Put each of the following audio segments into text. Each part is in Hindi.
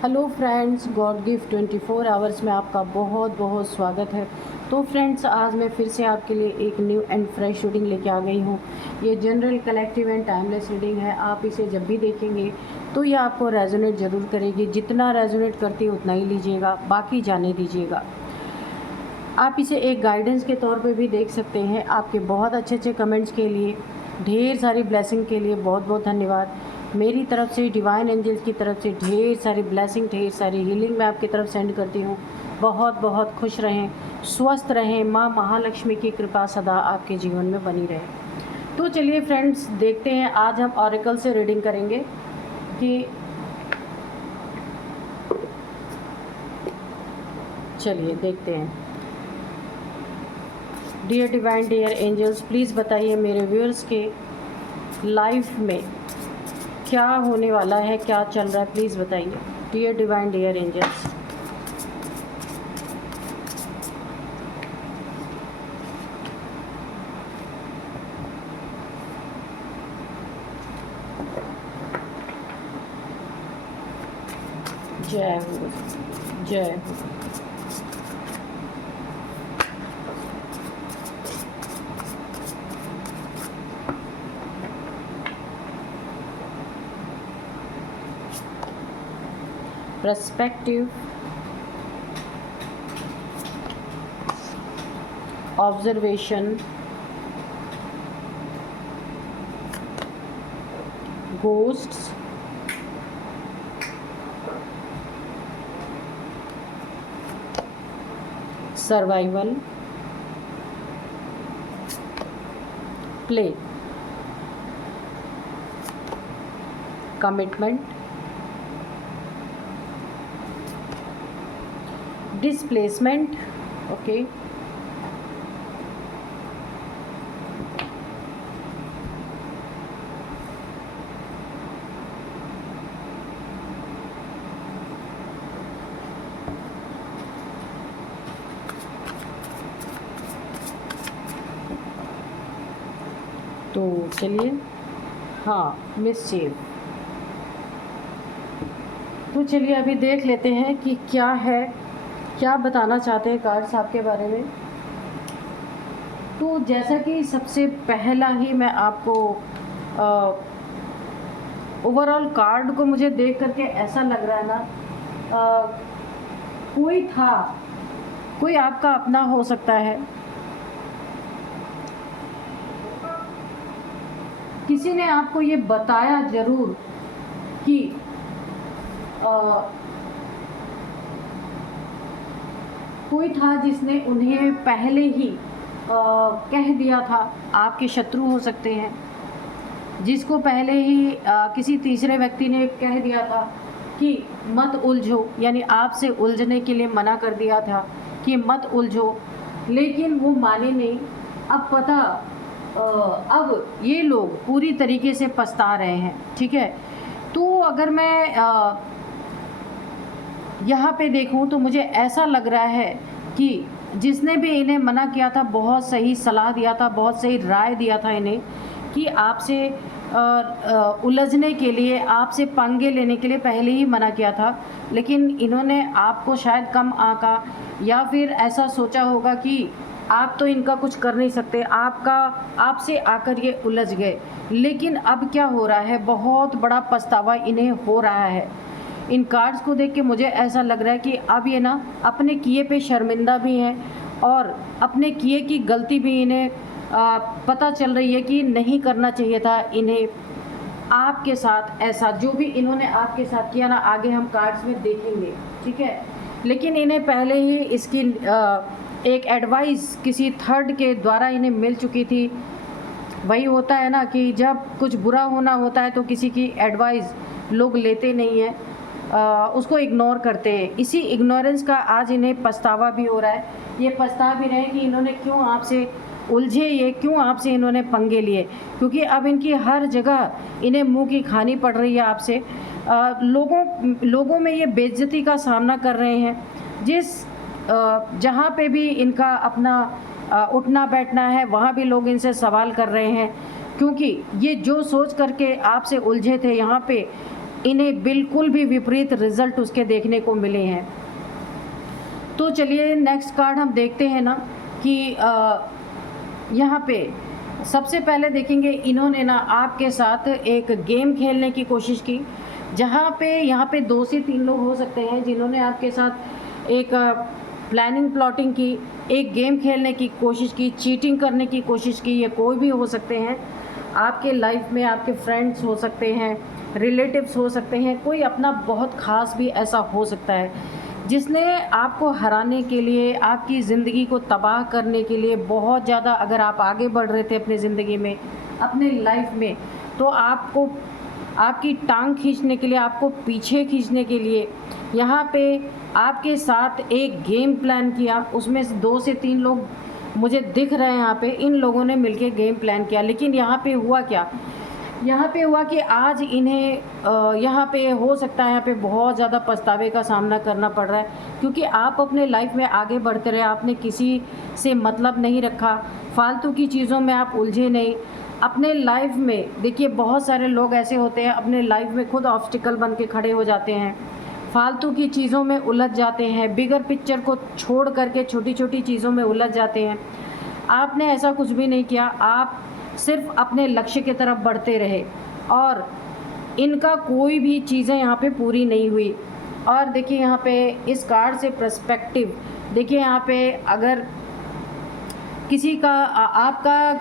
Hello friends, God gift 24 hours में आपका बहुत बहुत स्वागत है। तो फ्रेंड्स, आज मैं फिर से आपके लिए एक न्यू एंड फ्रेश रीडिंग लेके आ गई हूँ। ये general, collective and timeless reading है। आप इसे जब भी देखेंगे तो ये आपको रेजोनेट ज़रूर करेगी। जितना रेजोनेट करती है उतना ही लीजिएगा, बाकी जाने दीजिएगा। आप इसे एक गाइडेंस के तौर पे भी देख सकते हैं। आपके बहुत अच्छे अच्छे कमेंट्स के लिए, ढेर सारी ब्लेसिंग के लिए बहुत बहुत धन्यवाद। मेरी तरफ से, डिवाइन एंजल्स की तरफ से ढेर सारी ब्लेसिंग, ढेर सारी हीलिंग मैं आपकी तरफ सेंड करती हूँ। बहुत बहुत खुश रहें, स्वस्थ रहें। माँ महालक्ष्मी की कृपा सदा आपके जीवन में बनी रहे। तो चलिए फ्रेंड्स, देखते हैं। आज हम ऑरेकल से रीडिंग करेंगे कि चलिए देखते हैं। Dear divine, dear angels, please बताइए मेरे व्यूअर्स के लाइफ में क्या होने वाला है, क्या चल रहा है, प्लीज़ बताइए। Dear divine, dear angels. जय हो, जय हो। Perspective, observation, ghosts, survival, play, commitment, displacement, okay, तो चलिए, हाँ, मिसचीफ। तो चलिए अभी देख लेते हैं कि क्या है, क्या बताना चाहते हैं कार्ड्स आपके बारे में। तो जैसा कि सबसे पहला ही मैं आपको ओवरऑल कार्ड को मुझे देख करके ऐसा लग रहा है ना, कोई था, कोई आपका अपना हो सकता है। किसी ने आपको ये बताया ज़रूर कि कोई था जिसने उन्हें पहले ही कह दिया था। आपके शत्रु हो सकते हैं, जिसको पहले ही किसी तीसरे व्यक्ति ने कह दिया था कि मत उलझो, यानी आपसे उलझने के लिए मना कर दिया था कि मत उलझो, लेकिन वो माने नहीं। अब पता, अब ये लोग पूरी तरीके से पछता रहे हैं, ठीक है। तो अगर मैं यहाँ पे देखूँ तो मुझे ऐसा लग रहा है कि जिसने भी इन्हें मना किया था, बहुत सही सलाह दिया था, बहुत सही राय दिया था इन्हें कि आपसे उलझने के लिए, आपसे पंगे लेने के लिए पहले ही मना किया था। लेकिन इन्होंने आपको शायद कम आंका, या फिर ऐसा सोचा होगा कि आप तो इनका कुछ कर नहीं सकते, आपसे आकर ये उलझ गए। लेकिन अब क्या हो रहा है, बहुत बड़ा पछतावा इन्हें हो रहा है। इन कार्ड्स को देख के मुझे ऐसा लग रहा है कि अब ये ना अपने किए पे शर्मिंदा भी हैं, और अपने किए की गलती भी इन्हें पता चल रही है कि नहीं करना चाहिए था इन्हें आपके साथ ऐसा, जो भी इन्होंने आपके साथ किया ना। आगे हम कार्ड्स में देखेंगे, ठीक है। लेकिन इन्हें पहले ही इसकी एक एडवाइस किसी थर्ड के द्वारा इन्हें मिल चुकी थी। वही होता है ना कि जब कुछ बुरा होना होता है तो किसी की एडवाइस लोग लेते नहीं हैं, उसको इग्नोर करते हैं। इसी इग्नोरेंस का आज इन्हें पछतावा भी हो रहा है। ये पछता भी रहे कि इन्होंने क्यों आपसे उलझे, ये क्यों आपसे इन्होंने पंगे लिए, क्योंकि अब इनकी हर जगह इन्हें मुंह की खानी पड़ रही है आपसे। लोगों में ये बेइज्जती का सामना कर रहे हैं। जहाँ पे भी इनका अपना उठना बैठना है, वहाँ भी लोग इनसे सवाल कर रहे हैं, क्योंकि ये जो सोच करके आपसे उलझे थे, यहाँ पे इन्हें बिल्कुल भी विपरीत रिजल्ट उसके देखने को मिले हैं। तो चलिए नेक्स्ट कार्ड हम देखते हैं ना कि यहाँ पे सबसे पहले देखेंगे इन्होंने ना आपके साथ एक गेम खेलने की कोशिश की, जहाँ पे यहाँ पे 2 से 3 लोग हो सकते हैं जिन्होंने आपके साथ एक प्लानिंग प्लॉटिंग की, एक गेम खेलने की कोशिश की, चीटिंग करने की कोशिश की। ये कोई भी हो सकते हैं आपके लाइफ में, आपके फ्रेंड्स हो सकते हैं, रिलेटिव्स हो सकते हैं, कोई अपना बहुत ख़ास भी ऐसा हो सकता है जिसने आपको हराने के लिए, आपकी ज़िंदगी को तबाह करने के लिए बहुत ज़्यादा, अगर आप आगे बढ़ रहे थे अपनी ज़िंदगी में, अपने लाइफ में, तो आपको आपकी टांग खींचने के लिए, आपको पीछे खींचने के लिए यहाँ पे आपके साथ एक गेम प्लान किया। उसमें से 2 से 3 लोग मुझे दिख रहे हैं यहाँ पे, इन लोगों ने मिलके गेम प्लान किया। लेकिन यहाँ पे हुआ क्या, यहाँ पे हुआ कि आज इन्हें यहाँ पे हो सकता है यहाँ पे बहुत ज़्यादा पछतावे का सामना करना पड़ रहा है, क्योंकि आप अपने लाइफ में आगे बढ़ते रहे, आपने किसी से मतलब नहीं रखा, फालतू की चीज़ों में आप उलझे नहीं। अपने लाइफ में देखिए बहुत सारे लोग ऐसे होते हैं अपने लाइफ में खुद ऑब्स्टिकल बन के खड़े हो जाते हैं, फालतू की चीज़ों में उलझ जाते हैं, बिगर पिक्चर को छोड़ करके छोटी छोटी चीज़ों में उलझ जाते हैं। आपने ऐसा कुछ भी नहीं किया, आप सिर्फ अपने लक्ष्य की तरफ बढ़ते रहे और इनका कोई भी चीज़ें यहाँ पे पूरी नहीं हुई। और देखिए यहाँ पे इस कार्ड से पर्सपेक्टिव देखिए, यहाँ पे अगर किसी का आपका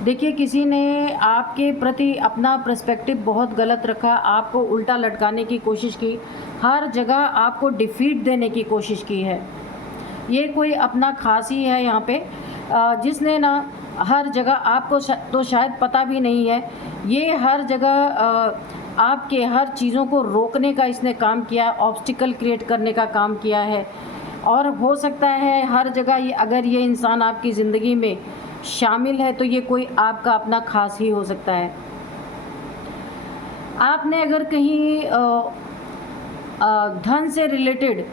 देखिए किसी ने आपके प्रति अपना पर्सपेक्टिव बहुत गलत रखा, आपको उल्टा लटकाने की कोशिश की, हर जगह आपको डिफीट देने की कोशिश की है। ये कोई अपना खास ही है यहाँ पे, जिसने ना हर जगह आपको तो शायद पता भी नहीं है, ये हर जगह आपके हर चीज़ों को रोकने का इसने काम किया, ऑब्स्टिकल क्रिएट करने का काम किया है। और हो सकता है हर जगह ये, अगर ये इंसान आपकी ज़िंदगी में शामिल है तो ये कोई आपका अपना खास ही हो सकता है। आपने अगर कहीं धन से रिलेटेड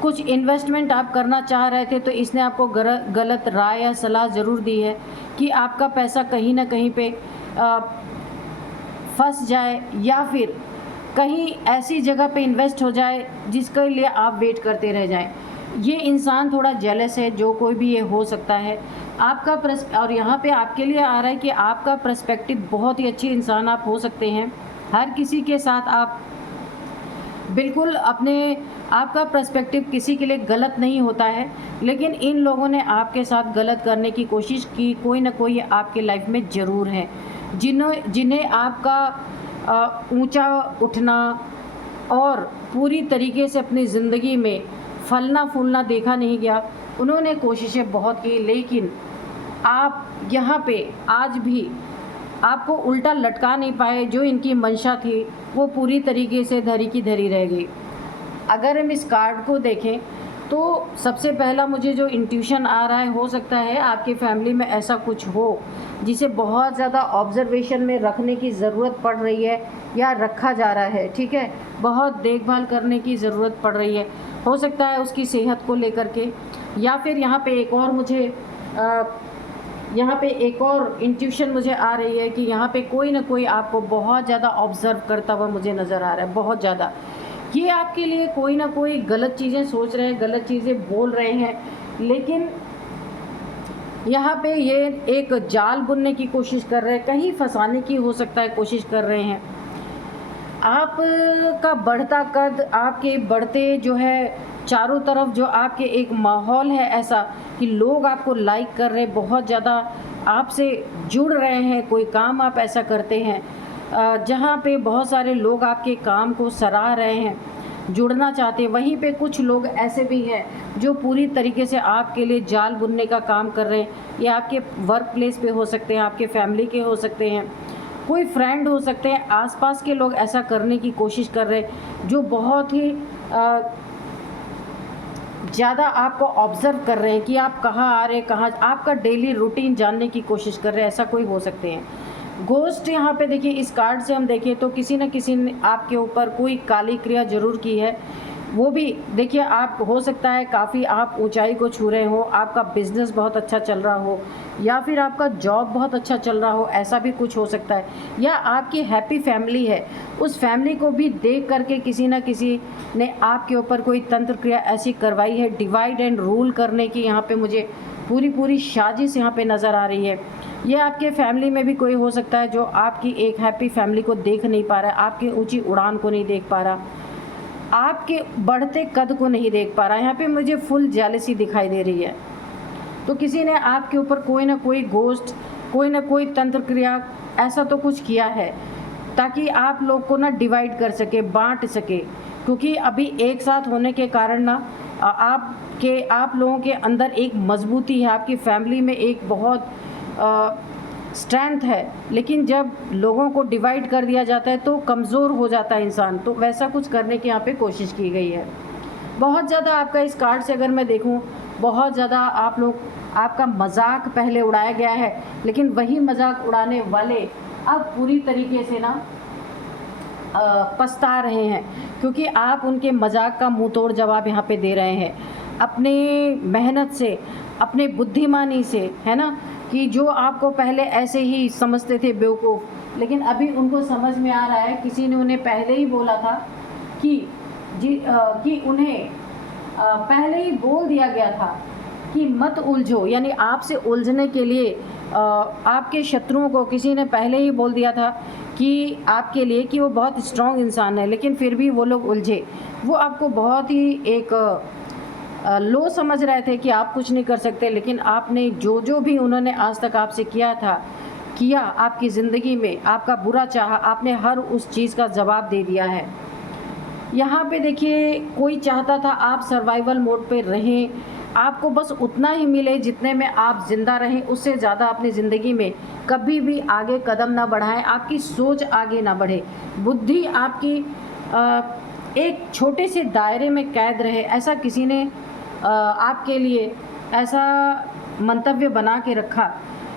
कुछ इन्वेस्टमेंट आप करना चाह रहे थे तो इसने आपको गलत राय या सलाह ज़रूर दी है कि आपका पैसा कहीं ना कहीं पे फंस जाए या फिर कहीं ऐसी जगह पे इन्वेस्ट हो जाए जिसके लिए आप वेट करते रह जाएं। ये इंसान थोड़ा जेलस है, जो कोई भी ये हो सकता है आपका और यहाँ पे आपके लिए आ रहा है कि आपका पर्सपेक्टिव बहुत ही अच्छी इंसान आप हो सकते हैं। हर किसी के साथ आप बिल्कुल आपका पर्सपेक्टिव किसी के लिए गलत नहीं होता है, लेकिन इन लोगों ने आपके साथ गलत करने की कोशिश की, कोई ना कोई आपके लाइफ में ज़रूर है जिन्हें आपका ऊंचा उठना और पूरी तरीके से अपनी ज़िंदगी में फलना फूलना देखा नहीं गया। उन्होंने कोशिशें बहुत की, लेकिन आप यहाँ पे आज भी आपको उल्टा लटका नहीं पाए। जो इनकी मंशा थी वो पूरी तरीके से धरी की धरी रह गई। अगर हम इस कार्ड को देखें तो सबसे पहला मुझे जो इंट्यूशन आ रहा है, हो सकता है आपकी फैमिली में ऐसा कुछ हो जिसे बहुत ज़्यादा ऑब्जर्वेशन में रखने की ज़रूरत पड़ रही है या रखा जा रहा है, ठीक है, बहुत देखभाल करने की ज़रूरत पड़ रही है। हो सकता है उसकी सेहत को लेकर के, या फिर यहाँ पे एक और इंट्यूशन मुझे आ रही है कि यहाँ पे कोई ना कोई आपको बहुत ज़्यादा ऑब्ज़र्व करता हुआ मुझे नज़र आ रहा है, बहुत ज़्यादा। ये आपके लिए कोई ना कोई गलत चीज़ें सोच रहे हैं, गलत चीज़ें बोल रहे हैं, लेकिन यहाँ पे ये एक जाल बुनने की कोशिश कर रहे हैं, कहीं फंसाने की हो सकता है कोशिश कर रहे हैं। आपका बढ़ता कद, आपके बढ़ते जो है चारों तरफ जो आपके एक माहौल है ऐसा कि लोग आपको लाइक कर रहे हैं, बहुत ज़्यादा आपसे जुड़ रहे हैं, कोई काम आप ऐसा करते हैं जहाँ पे बहुत सारे लोग आपके काम को सराह रहे हैं, जुड़ना चाहते हैं। वहीं पे कुछ लोग ऐसे भी हैं जो पूरी तरीके से आपके लिए जाल बुनने का काम कर रहे हैं। ये आपके वर्क प्लेस पे हो सकते हैं, आपके फैमिली के हो सकते हैं, कोई फ्रेंड हो सकते हैं, आसपास के लोग ऐसा करने की कोशिश कर रहे हैं जो बहुत ही ज़्यादा आपको ऑब्ज़र्व कर रहे हैं कि आप कहाँ आ रहे हैं, कहाँ, आपका डेली रूटीन जानने की कोशिश कर रहे हैं, ऐसा कोई हो सकते हैं। गोस्ट यहाँ पे देखिए, इस कार्ड से हम देखें तो किसी न किसी ने आपके ऊपर कोई काली क्रिया ज़रूर की है। वो भी देखिए, आप हो सकता है काफ़ी आप ऊंचाई को छू रहे हो, आपका बिजनेस बहुत अच्छा चल रहा हो, या फिर आपका जॉब बहुत अच्छा चल रहा हो, ऐसा भी कुछ हो सकता है। या आपकी हैप्पी फैमिली है, उस फैमिली को भी देख करके किसी ना किसी ने आपके ऊपर कोई तंत्र क्रिया ऐसी करवाई है, डिवाइड एंड रूल करने की यहाँ पे मुझे पूरी साजिश यहाँ पे नज़र आ रही है। ये आपके फैमिली में भी कोई हो सकता है जो आपकी एक हैप्पी फैमिली को देख नहीं पा रहा है, आपकी ऊंची उड़ान को नहीं देख पा रहा, आपके बढ़ते कद को नहीं देख पा रहा। यहाँ पे मुझे फुल जेलसी दिखाई दे रही है। तो किसी ने आपके ऊपर कोई ना कोई घोस्ट, कोई ना कोई तंत्र क्रिया ऐसा तो कुछ किया है ताकि आप लोग को ना डिवाइड कर सके, बांट सके। क्योंकि अभी एक साथ होने के कारण ना आप लोगों के अंदर एक मजबूती है, आपकी फैमिली में एक बहुत स्ट्रेंथ है, लेकिन जब लोगों को डिवाइड कर दिया जाता है तो कमज़ोर हो जाता है इंसान। तो वैसा कुछ करने की यहाँ पे कोशिश की गई है। बहुत ज़्यादा आपका इस कार्ड से अगर मैं देखूँ, बहुत ज़्यादा आपका मजाक पहले उड़ाया गया है, लेकिन वही मजाक उड़ाने वाले अब पूरी तरीके से ना पछता रहे हैं, क्योंकि आप उनके मजाक का मुंह तोड़ जवाब यहाँ पे दे रहे हैं अपने मेहनत से, अपने बुद्धिमानी से, है ना। कि जो आपको पहले ऐसे ही समझते थे बेवकूफ़, लेकिन अभी उनको समझ में आ रहा है, किसी ने उन्हें पहले ही बोला था कि उन्हें पहले ही बोल दिया गया था कि मत उलझो, यानी आपसे उलझने के लिए आपके शत्रुओं को किसी ने पहले ही बोल दिया था कि आपके लिए कि वो बहुत स्ट्रांग इंसान है, लेकिन फिर भी वो लोग उलझे। वो आपको बहुत ही एक लो समझ रहे थे कि आप कुछ नहीं कर सकते, लेकिन आपने जो भी उन्होंने आज तक आपसे किया आपकी ज़िंदगी में, आपका बुरा चाहा, आपने हर उस चीज़ का जवाब दे दिया है। यहाँ पे देखिए, कोई चाहता था आप सर्वाइवल मोड पे रहें, आपको बस उतना ही मिले जितने में आप ज़िंदा रहें, उससे ज़्यादा अपनी ज़िंदगी में कभी भी आगे कदम ना बढ़ाएं, आपकी सोच आगे ना बढ़े, बुद्धि आपकी एक छोटे से दायरे में कैद रहे। ऐसा किसी ने आपके लिए ऐसा मंतव्य बना के रखा,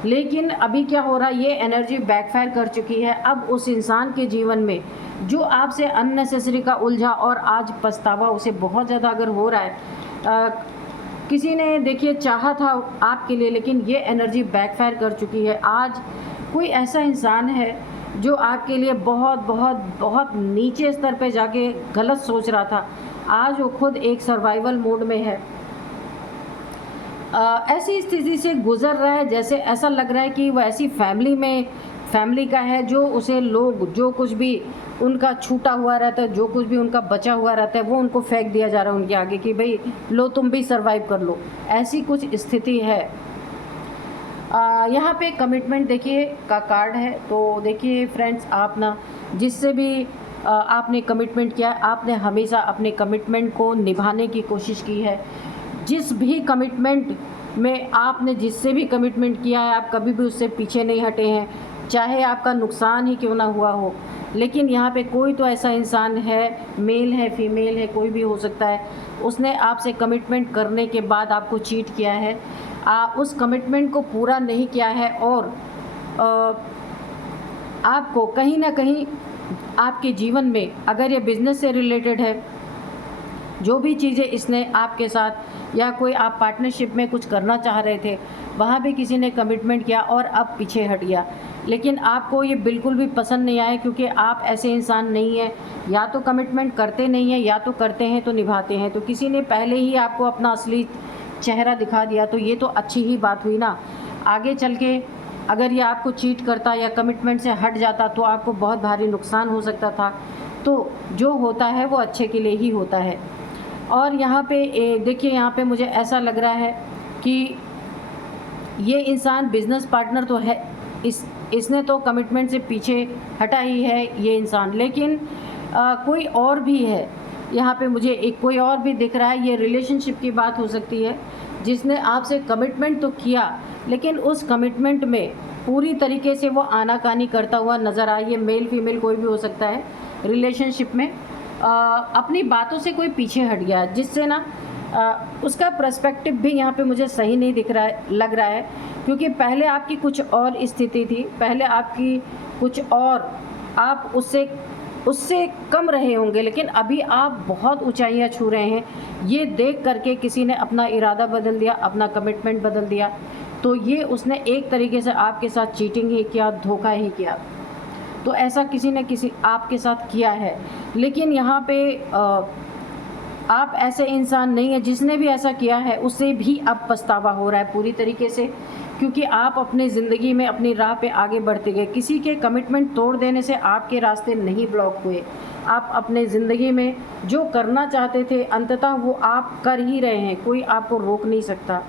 लेकिन अभी क्या हो रहा है, ये एनर्जी बैकफायर कर चुकी है। अब उस इंसान के जीवन में जो आपसे अननेसेसरी का उलझा और आज पछतावा उसे बहुत ज़्यादा अगर हो रहा है, किसी ने देखिए चाहा था आपके लिए, लेकिन ये एनर्जी बैकफायर कर चुकी है। आज कोई ऐसा इंसान है जो आपके लिए बहुत बहुत बहुत नीचे स्तर पे जाके गलत सोच रहा था, आज वो खुद एक सर्वाइवल मोड में है। ऐसी स्थिति से गुजर रहा है, जैसे ऐसा लग रहा है कि वो ऐसी फैमिली का है जो उसे लोग जो कुछ भी उनका छूटा हुआ रहता है, जो कुछ भी उनका बचा हुआ रहता है, वो उनको फेंक दिया जा रहा है उनके आगे कि भाई लो तुम भी सरवाइव कर लो। ऐसी कुछ स्थिति है। यहाँ पे कमिटमेंट देखिए का कार्ड है। तो देखिए फ्रेंड्स, आप ना जिससे भी आपने कमिटमेंट किया, आपने हमेशा अपने कमिटमेंट को निभाने की कोशिश की है। जिस भी कमिटमेंट में आपने जिससे भी कमिटमेंट किया है, आप कभी भी उससे पीछे नहीं हटे हैं, चाहे आपका नुकसान ही क्यों ना हुआ हो। लेकिन यहाँ पे कोई तो ऐसा इंसान है, मेल है फीमेल है, कोई भी हो सकता है, उसने आपसे कमिटमेंट करने के बाद आपको चीट किया है, उस कमिटमेंट को पूरा नहीं किया है, और आपको कहीं ना कहीं आपके जीवन में, अगर ये बिज़नेस से रिलेटेड है, जो भी चीज़ें इसने आपके साथ या कोई आप पार्टनरशिप में कुछ करना चाह रहे थे, वहाँ भी किसी ने कमिटमेंट किया और अब पीछे हट गया। लेकिन आपको ये बिल्कुल भी पसंद नहीं आया, क्योंकि आप ऐसे इंसान नहीं हैं, या तो कमिटमेंट करते नहीं हैं, या तो करते हैं तो निभाते हैं। तो किसी ने पहले ही आपको अपना असली चेहरा दिखा दिया, तो ये तो अच्छी ही बात हुई ना। आगे चल के अगर ये आपको चीट करता या कमिटमेंट से हट जाता तो आपको बहुत भारी नुकसान हो सकता था। तो जो होता है वो अच्छे के लिए ही होता है। और यहाँ पे देखिए, यहाँ पे मुझे ऐसा लग रहा है कि ये इंसान बिज़नेस पार्टनर तो है, इसने तो कमिटमेंट से पीछे हटा ही है ये इंसान, लेकिन कोई और भी है। यहाँ पे मुझे एक कोई और भी दिख रहा है। ये रिलेशनशिप की बात हो सकती है, जिसने आपसे कमिटमेंट तो किया, लेकिन उस कमिटमेंट में पूरी तरीके से वो आनाकानी करता हुआ नज़र आया। ये मेल फीमेल कोई भी हो सकता है। रिलेशनशिप में अपनी बातों से कोई पीछे हट गया, जिससे ना उसका पर्सपेक्टिव भी यहाँ पे मुझे सही नहीं लग रहा है, क्योंकि पहले आपकी कुछ और स्थिति थी, पहले आपकी कुछ और, आप उससे उससे कम रहे होंगे, लेकिन अभी आप बहुत ऊंचाइयां छू रहे हैं। ये देख करके किसी ने अपना इरादा बदल दिया, अपना कमिटमेंट बदल दिया, तो ये उसने एक तरीके से आपके साथ चीटिंग ही किया, धोखा ही किया। तो ऐसा किसी ने किसी आपके साथ किया है, लेकिन यहाँ पे आप ऐसे इंसान नहीं है। जिसने भी ऐसा किया है उससे भी अब पछतावा हो रहा है पूरी तरीके से, क्योंकि आप अपनी ज़िंदगी में अपनी राह पे आगे बढ़ते गए। किसी के कमिटमेंट तोड़ देने से आपके रास्ते नहीं ब्लॉक हुए। आप अपने ज़िंदगी में जो करना चाहते थे अंततः वो आप कर ही रहे हैं, कोई आपको रोक नहीं सकता।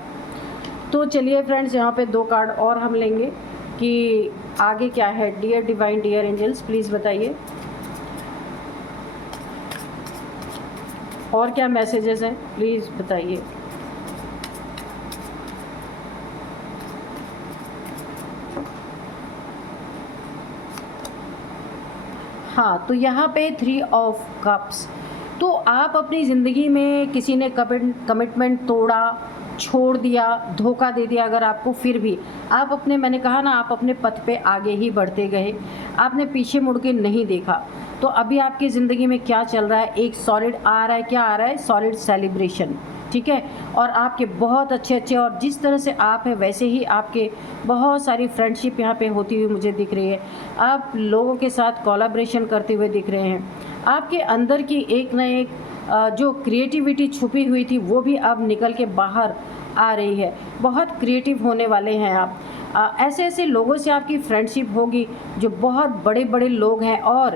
तो चलिए फ्रेंड्स, यहाँ पे 2 कार्ड और हम लेंगे कि आगे क्या है। Dear divine, dear angels, please बताइए और क्या मैसेजेस हैं, प्लीज़ बताइए। हाँ, तो यहाँ पे 3 ऑफ कप्स। तो आप अपनी ज़िंदगी में किसी ने कमिटमेंट तोड़ा, छोड़ दिया, धोखा दे दिया अगर आपको, फिर भी आप अपने, मैंने कहा ना, आप अपने पथ पे आगे ही बढ़ते गए, आपने पीछे मुड़ के नहीं देखा। तो अभी आपकी ज़िंदगी में क्या चल रहा है, एक सॉलिड आ रहा है। क्या आ रहा है? सॉलिड सेलिब्रेशन, ठीक है। और आपके बहुत अच्छे और जिस तरह से आप हैं वैसे ही आपके बहुत सारी फ्रेंडशिप यहाँ पे होती हुई मुझे दिख रही है। आप लोगों के साथ कोलैबोरेशन करते हुए दिख रहे हैं। आपके अंदर की एक न एक जो क्रिएटिविटी छुपी हुई थी वो भी अब निकल के बाहर आ रही है। बहुत क्रिएटिव होने वाले हैं आप। ऐसे ऐसे लोगों से आपकी फ्रेंडशिप होगी जो बहुत बड़े बड़े लोग हैं, और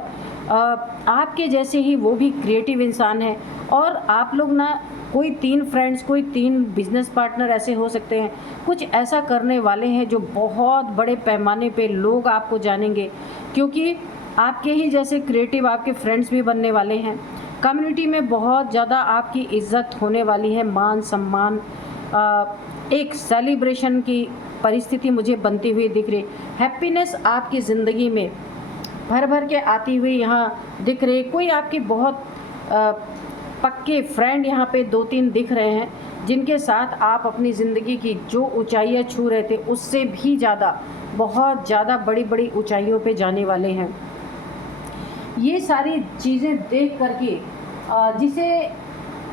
आपके जैसे ही वो भी क्रिएटिव इंसान हैं। और आप लोग ना, कोई 3 फ्रेंड्स, कोई 3 बिजनेस पार्टनर ऐसे हो सकते हैं, कुछ ऐसा करने वाले हैं जो बहुत बड़े पैमाने पे लोग आपको जानेंगे, क्योंकि आपके ही जैसे क्रिएटिव आपके फ्रेंड्स भी बनने वाले हैं। कम्युनिटी में बहुत ज़्यादा आपकी इज्जत होने वाली है, मान सम्मान, एक सेलिब्रेशन की परिस्थिति मुझे बनती हुई दिख रही। हैप्पीनेस आपकी ज़िंदगी में भर भर के आती हुई यहाँ दिख रही। कोई आपके बहुत पक्के फ्रेंड यहाँ पे 2-3 दिख रहे हैं, जिनके साथ आप अपनी ज़िंदगी की जो ऊंचाइयाँ छू रहे थे उससे भी ज़्यादा, बहुत ज़्यादा बड़ी बड़ी ऊंचाइयों पे जाने वाले हैं। ये सारी चीज़ें देख करके जिसे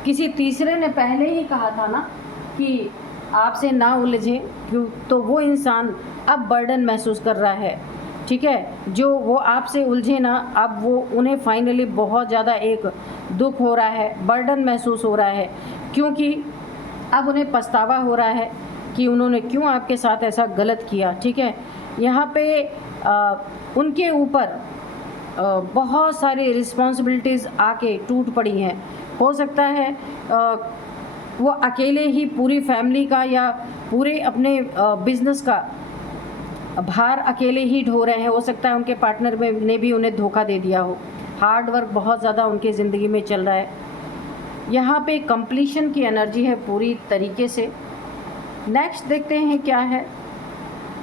किसी तीसरे ने पहले ही कहा था ना कि आपसे ना उलझें, क्यों, तो वो इंसान अब बर्डन महसूस कर रहा है, ठीक है। जो वो आपसे उलझे ना, अब वो उन्हें फाइनली बहुत ज़्यादा एक दुख हो रहा है, बर्डन महसूस हो रहा है, क्योंकि अब उन्हें पछतावा हो रहा है कि उन्होंने क्यों आपके साथ ऐसा गलत किया, ठीक है। यहाँ पे उनके ऊपर बहुत सारी रिस्पॉन्सिबिलिटीज़ आके टूट पड़ी हैं। हो सकता है वो अकेले ही पूरी फैमिली का या पूरे अपने बिजनेस का भार अकेले ही ढो रहे हैं। हो सकता है उनके पार्टनर ने भी उन्हें धोखा दे दिया हो। हार्ड वर्क बहुत ज़्यादा उनके ज़िंदगी में चल रहा है। यहाँ पे कंप्लीशन की एनर्जी है पूरी तरीके से। नेक्स्ट देखते हैं क्या है,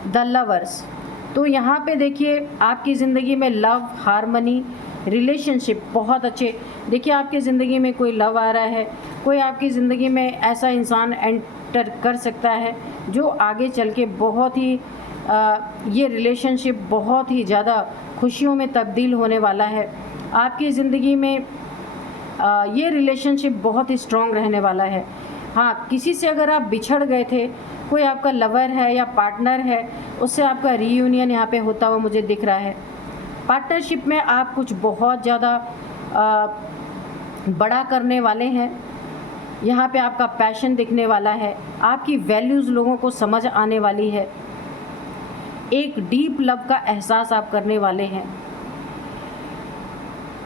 द लवर्स। तो यहाँ पे देखिए आपकी ज़िंदगी में लव, हारमनी, रिलेशनशिप बहुत अच्छे। देखिए आपकी ज़िंदगी में कोई लव आ रहा है, कोई आपकी ज़िंदगी में ऐसा इंसान एंटर कर सकता है जो आगे चल के बहुत ही ये रिलेशनशिप बहुत ही ज़्यादा खुशियों में तब्दील होने वाला है। आपकी ज़िंदगी में ये रिलेशनशिप बहुत ही स्ट्रॉन्ग रहने वाला है। हाँ, किसी से अगर आप बिछड़ गए थे, कोई आपका लवर है या पार्टनर है, उससे आपका रीयूनियन यहाँ पे होता हुआ मुझे दिख रहा है। पार्टनरशिप में आप कुछ बहुत ज़्यादा बड़ा करने वाले हैं। यहाँ पे आपका पैशन दिखने वाला है, आपकी वैल्यूज़ लोगों को समझ आने वाली है, एक डीप लव का एहसास आप करने वाले हैं।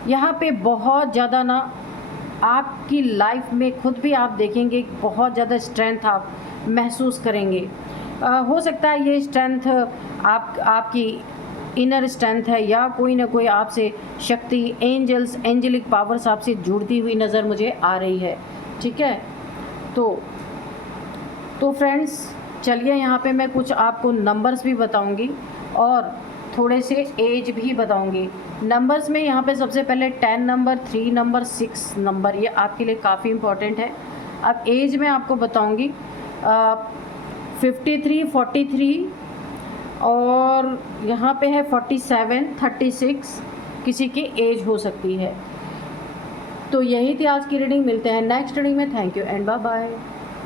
यहाँ पे बहुत ज़्यादा ना आपकी लाइफ में खुद भी आप देखेंगे बहुत ज़्यादा स्ट्रेंथ आप महसूस करेंगे। हो सकता है ये स्ट्रेंथ आपकी इनर स्ट्रेंथ है, या कोई ना कोई आपसे शक्ति, एंजल्स, एंजेलिक पावर्स आपसे जुड़ती हुई नज़र मुझे आ रही है, ठीक है। तो फ्रेंड्स चलिए, यहाँ पे मैं कुछ आपको नंबर्स भी बताऊंगी और थोड़े से एज भी बताऊंगी। नंबर्स में यहाँ पे सबसे पहले 10 नंबर, 3 नंबर, 6 नंबर, ये आपके लिए काफ़ी इम्पोर्टेंट है। अब एज में आपको बताऊंगी 53, 43 और यहाँ पे है 47, 36, किसी की एज हो सकती है। तो यही थी आज की रीडिंग। मिलते हैं नेक्स्ट रीडिंग में। Thank you and bye bye.